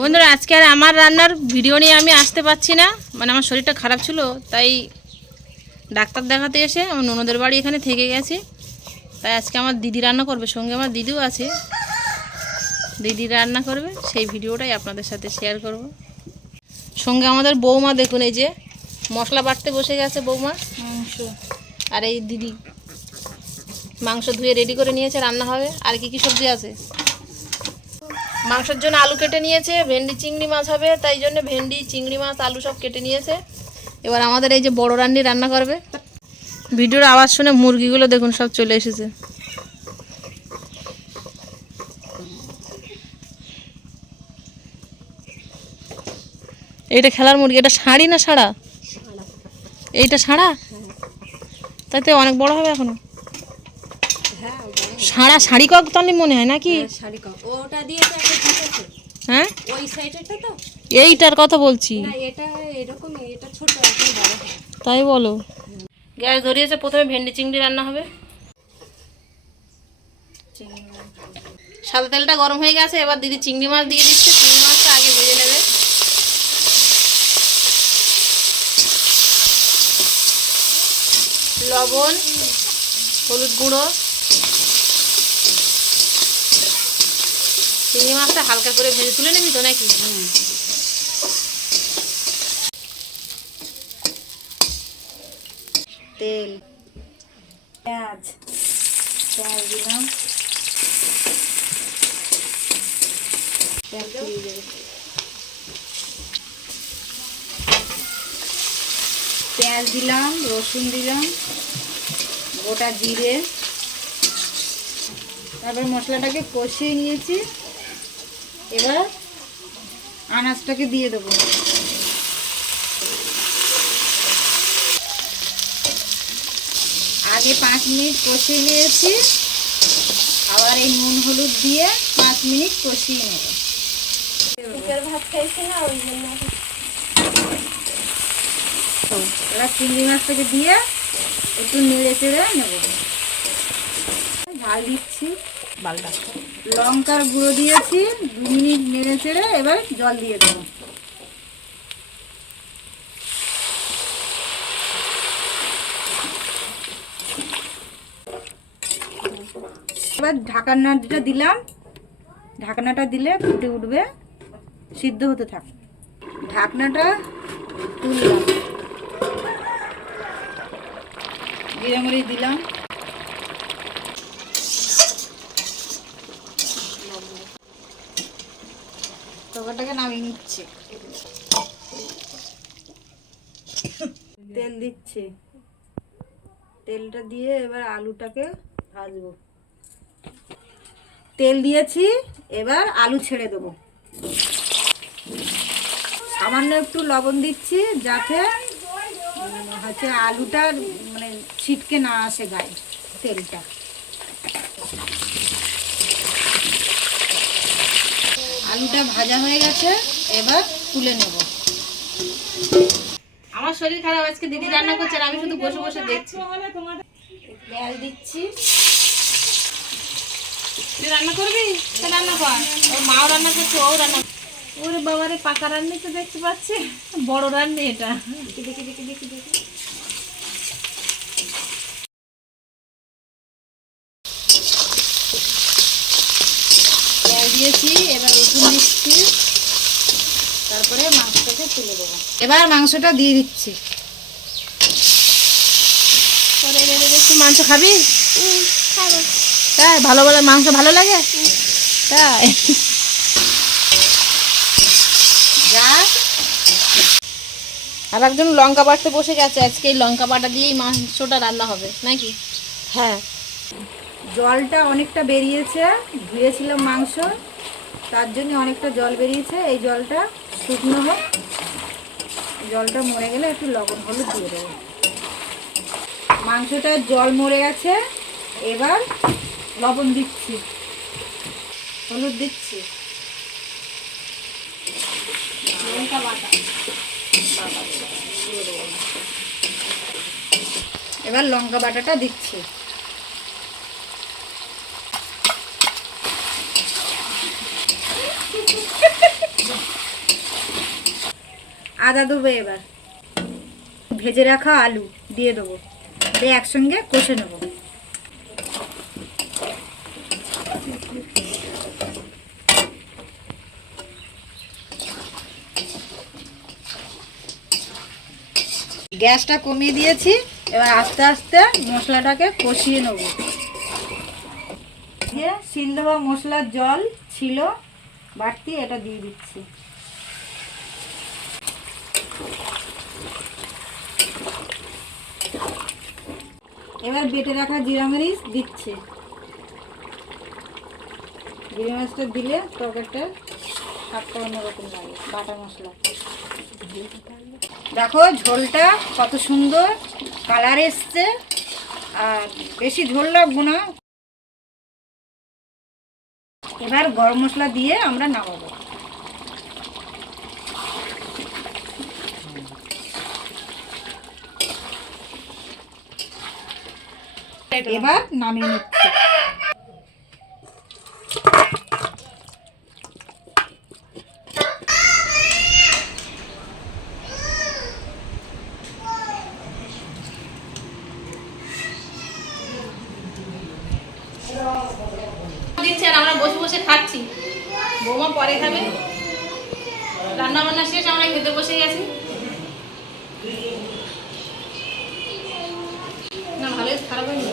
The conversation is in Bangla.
বন্ধুরা আজকে আর আমার রান্নার ভিডিও নিয়ে আমি আসতে পারছি না, মানে আমার শরীরটা খারাপ ছিল, তাই ডাক্তার দেখাতে এসে আমার ননদের বাড়ি এখানে থেকে গেছি। তাই আজকে আমার দিদি রান্না করবে, সঙ্গে আমার দিদিও আছে, দিদি রান্না করবে, সেই ভিডিওটাই আপনাদের সাথে শেয়ার করব। সঙ্গে আমাদের বৌমা দেখুন, এই যে মশলা বাটতে বসে গেছে বৌমা, মাংস, আর এই দিদি মাংস ধুয়ে রেডি করে নিয়েছে, রান্না হবে। আর কি কি সবজি আছে? মাংসের জন্য আলু কেটে নিয়েছে, ভেন্ডি চিংড়ি মাছ হবে, তাই জন্য ভেন্ডি চিংড়ি মাছ আলু সব কেটে নিয়েছে। এবার আমাদের এই যে বড় রান্নি রান্না করবে। ভিডিওর আওয়াজ শুনে মুরগিগুলো দেখুন সব চলে এসেছে। এইটা খেলার মুরগি, এটা শাড়ি না সাড়া? এইটা সাড়া, তাই তো অনেক বড় হবে এখনো। সাড়া শাড়ি কক তাহলে মনে হয় নাকি? হ্যাঁ এইটার কথা বলছি, তাই বলো। গ্যাস ধরিয়েছে, প্রথমে ভেন্ডি চিংড়ি রান্না হবে। সাদা তেলটা গরম হয়ে গেছে, এবার দিদি চিংড়ি মাছ দিয়ে দিচ্ছে। চিংড়ি মাছটা আগে ভেজে নেবে। লবণ, হলুদ গুঁড়ো, চিংড়ি মাছটা হালকা করে ভেজে তুলে নিবি তো নাকি? তেল, পেঁয়াজ দিলাম, পেঁয়াজ দিলাম, রসুন দিলাম, গোটা জিরে, তারপর মশলাটাকে কষিয়ে নিয়েছি। এবার আনাজটাকে দিয়ে দেবো। আগে 5 মিনিট কষিয়ে নিয়েছি, আবার এই নুন হলুদ দিয়ে 5 মিনিট কষিয়ে নেব। ভাত খাইছি না, ওই জন্য। এবার চিংড়ি মাছটাকে দিয়ে একটু নেড়ে চেড়ে নেব। ঝাল দিচ্ছি, লঙ্কার গুঁড়ো দিয়েছি, 2 মিনিট নেড়ে চেড়ে এবার জল দিয়ে দেবো। এবার ঢাকনাটা দিলাম, ঢাকনাটা দিলে ফুটে উঠবে, সিদ্ধ হতে থাক। ঢাকনাটা তুললাম, জিরে মরিচ দিলাম, তরকারিটাকে নামিয়ে নিচ্ছে। তেল দিচ্ছে, তেলটা দিয়ে এবার আলুটাকে ভাজবো। তেল দিয়েছি, এবার আলু ছেড়ে দেবো। সামান্য একটু লবণ দিচ্ছি, যাতে হচ্ছে আলুটার মানে ছিটকে না আসে গায়ে তেলটা। আলুটা ভাজা হয়ে গেছে, এবার তুলে নেব। আমার শরীর খারাপ, আজকে দিদি রান্না করছে আর আমি শুধু বসে বসে দেখছি। পেঁয়াজ দিচ্ছি। তুই রান্না করবি? রান্না কর, ওর মাও রান্না করছে, ও রান্না। ওরে বাবারে, পাকা রান্নি তো দেখতে পাচ্ছি, বড় রান্নি এটা। দেখি দেখি দেখি দেখি দেখি। পেঁয়াজ দিয়েছি, এবার রসুন দিচ্ছি, তারপরে মাংসটাকে তুলে দেবো। এবার মাংসটা দিয়ে দিচ্ছি। একটু মাংস খাবি? তাই ভালো ভালো মাংস ভালো লাগে, তাই যা। আর একজন লঙ্কা বাটতে বসে গেছে, আজকে এই লঙ্কা বাটা দিয়েই মাংসটা রান্না হবে নাকি? হ্যাঁ। জলটা অনেকটা বেরিয়েছে, ধুয়েছিলাম মাংস, তার জন্য অনেকটা জল বেরিয়েছে। এই জলটা শুকনো হোক, জলটা মরে গেলে একটু লবণ হলুদ দিয়ে দেবো। মাংসটা জল মরে গেছে, এবার লবণ দিচ্ছি, হলুদ দিচ্ছি, লঙ্কা বাটা, এবার লঙ্কা বাটাটা দিচ্ছি। আদা দেবো, এবার ভেজে রাখা আলু দিয়ে দেবো, দিয়ে একসঙ্গে কষে নেব। গ্যাসটা কমিয়ে দিয়েছি, এবার আস্তে আস্তে মশলাটাকে কষিয়ে নেব। দিয়ে সিদ্ধ হওয়া মশলার জল ছিল বাড়তি, এটা দিয়ে দিচ্ছি। এবার বেটে রাখা জিরা মরিচ দিচ্ছি। জিরা মরিচটা দিলে তরকারিটা স্বাদটা অন্যরকম লাগে। বাটা মশলা দেখো, ঝোলটা কত সুন্দর কালার এসছে, আর বেশি ঝোল লাগবো না। এবার গরম মশলা দিয়ে আমরা নামাবো। এবার নামিয়ে নিচ্ছি। দিচ্ছে আর আমরা বসে বসে খাচ্ছি। বৌমা পরে খাবে, রান্না বান্না শেষ, আমরা খেতে বসে গেছি। না ভালো, খারাপ হয়নি।